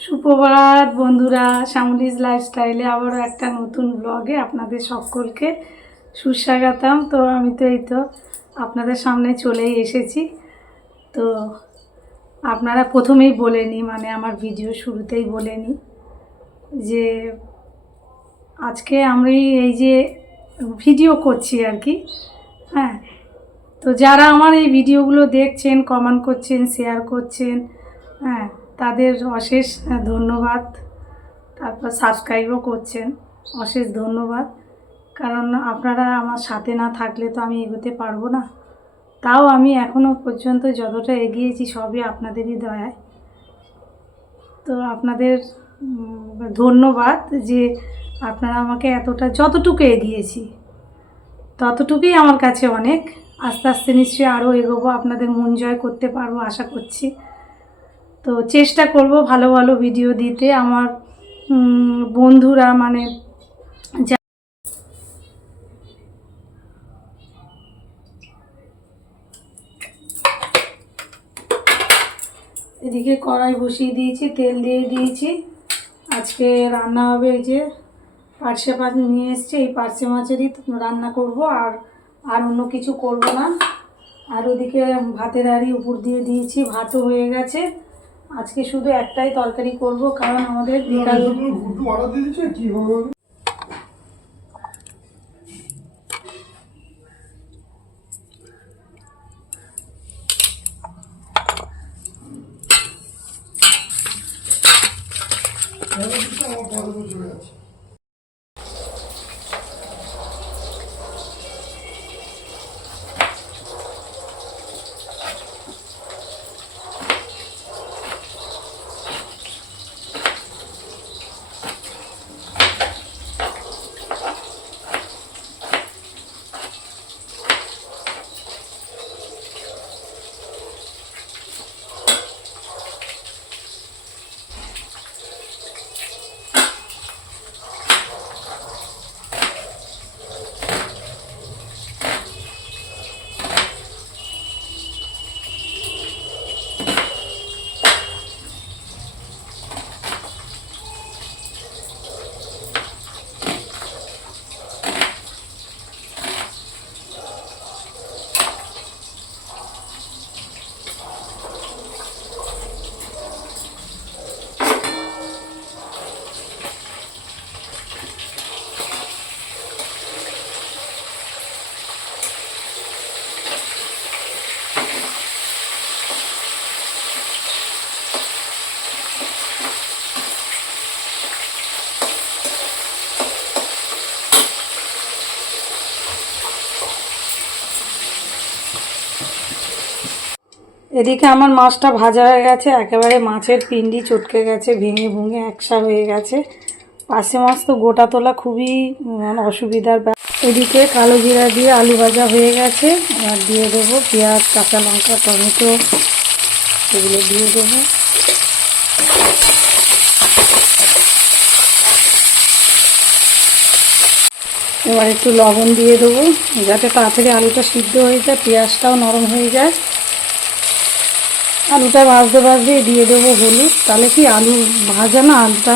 সুপ্রভাত বন্ধুরা, শ্যামলিজ লাইফস্টাইলে আবারও একটা নতুন ব্লগে আপনাদের সকলকে সুস্বাগতম। তো আমি তো এই তো আপনাদের সামনে চলেই এসেছি। তো আপনারা প্রথমেই বলে নিই মানে আমার ভিডিও শুরুতেই বলে নিই যে আজকে আমি এই যে ভিডিও করছি আর কি হ্যাঁ? তো যারা আমার এই ভিডিওগুলো দেখছেন কমেন্ট করছেন শেয়ার করছেন হ্যাঁ? তাদের অশেষ ধন্যবাদ। তারপর সাবস্ক্রাইবও করছেন। অশেষ ধন্যবাদ। কারণ আপনারা আমার সাথে না থাকলে তো আমি এগোতে পারব না। তাও আমি এখনও পর্যন্ত যতটা এগিয়েছি সবই আপনাদেরই দয়ায়। তো আপনাদের ধন্যবাদ যে আপনারা আমাকে এতটা, যতটুকু এগিয়েছি, ততটুকুই আমার কাছে অনেক। আস্তে আস্তে নিশ্চয়ই আরও এগোবো, আপনাদের মন জয় করতে পারব, আশা করছি। তো চেষ্টা করব ভালো ভালো ভিডিও দিতে। আমার বন্ধুরা মানে এদিকে কড়াই বসিয়ে দিয়েছি, তেল দিয়ে দিয়েছি। আজকে রান্না হবে এই যে পার্শে মাছ নিয়ে এসছে, এই পার্শে মাছেরই রান্না করব আর আর অন্য কিছু করব না। আর ওদিকে ভাতের হাঁড়ি উপর দিয়ে দিয়েছি, ভাতও হয়ে গেছে। আজকে শুধু একটাই তরকারি করব কারণ আমাদের আমার পরে এদিকে আমার মাছটা ভাজা হয়ে গেছে, একেবারে মাছের পিন্ডি চটকে গেছে, ভেঙে ভুঙে একসা হয়ে গেছে। পাশে মাছ তো গোটা তোলা খুবই মানে অসুবিধার এদিকে কালো জিরা দিয়ে আলু ভাজা হয়ে গেছে আর দিয়ে দেবো পেঁয়াজ, কাঁচা লঙ্কা, টমেটো, এগুলো দিয়ে দেবো। এবার একটু লবণ দিয়ে দেবো, যাতে তাড়াতাড়ি আলুটা সিদ্ধ হয়ে যায়, পেঁয়াজটাও নরম হয়ে যায়। আলুটা ভাজতে ভাজতে দিয়ে দেবো হলুদ। তাহলে কি আলু ভাজা না আলুটা?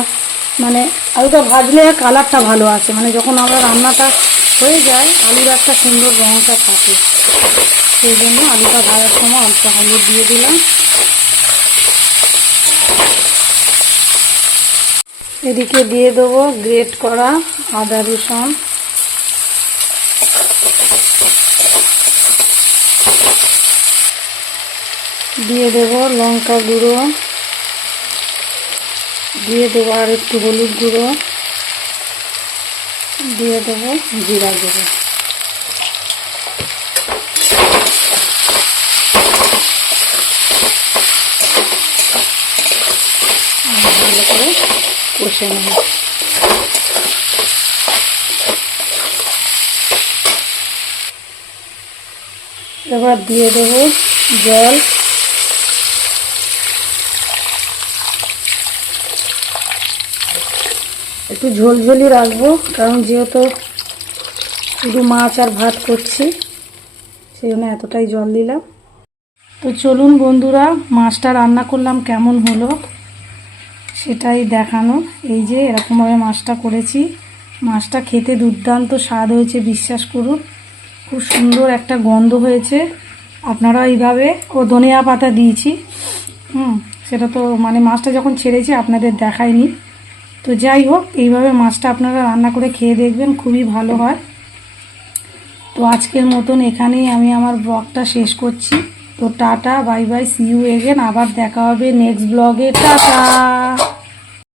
মানে আলুটা ভাজলে কালারটা ভালো আছে মানে যখন আমরা রান্নাটা হয়ে যায়, আলুর একটা সুন্দর রঙটা থাকে। সেই জন্য আলুটা ভাজার সময় অল্প হলুদ দিয়ে দিলাম। এদিকে দিয়ে দেবো গ্রেট করা আদা রসুন। দিয়ে দেবো লঙ্কা গুঁড়ো। দিয়ে দেবো আর একটু হলুদ গুঁড়ো। দিয়ে দেবো জিরা গুঁড়ো। ভালো করে কষে নেব। এবার দিয়ে দেবো জল। একটু ঝোলঝোলি রাখব, কারণ যেহেতু শুধু মাছ আর ভাত করছি সেই জন্য এতটাই জল দিলাম। তো চলুন বন্ধুরা, মাছটা রান্না করলাম কেমন হলো সেটাই দেখানো। এই যে এরকমভাবে মাছটা করেছি। মাছটা খেতে দুর্দান্ত স্বাদ হয়েছে, বিশ্বাস করুন। খুব সুন্দর একটা গন্ধ হয়েছে। আপনারা এইভাবে, ও ধনিয়া পাতা দিয়েছি। হুম, সেটা তো মানে মাছটা যখন ছেড়েছি, আপনাদের দেখায়নি তো যাই হোক, এইভাবে মাছটা আপনারা রান্না করে খেয়ে দেখবেন, খুবই ভালো হয়। তো আজকের মতন এখানেই আমি আমার ব্লগটা শেষ করছি। তো tata, bye bye see you again আবার দেখা হবে নেক্সট ব্লগে। টাটা!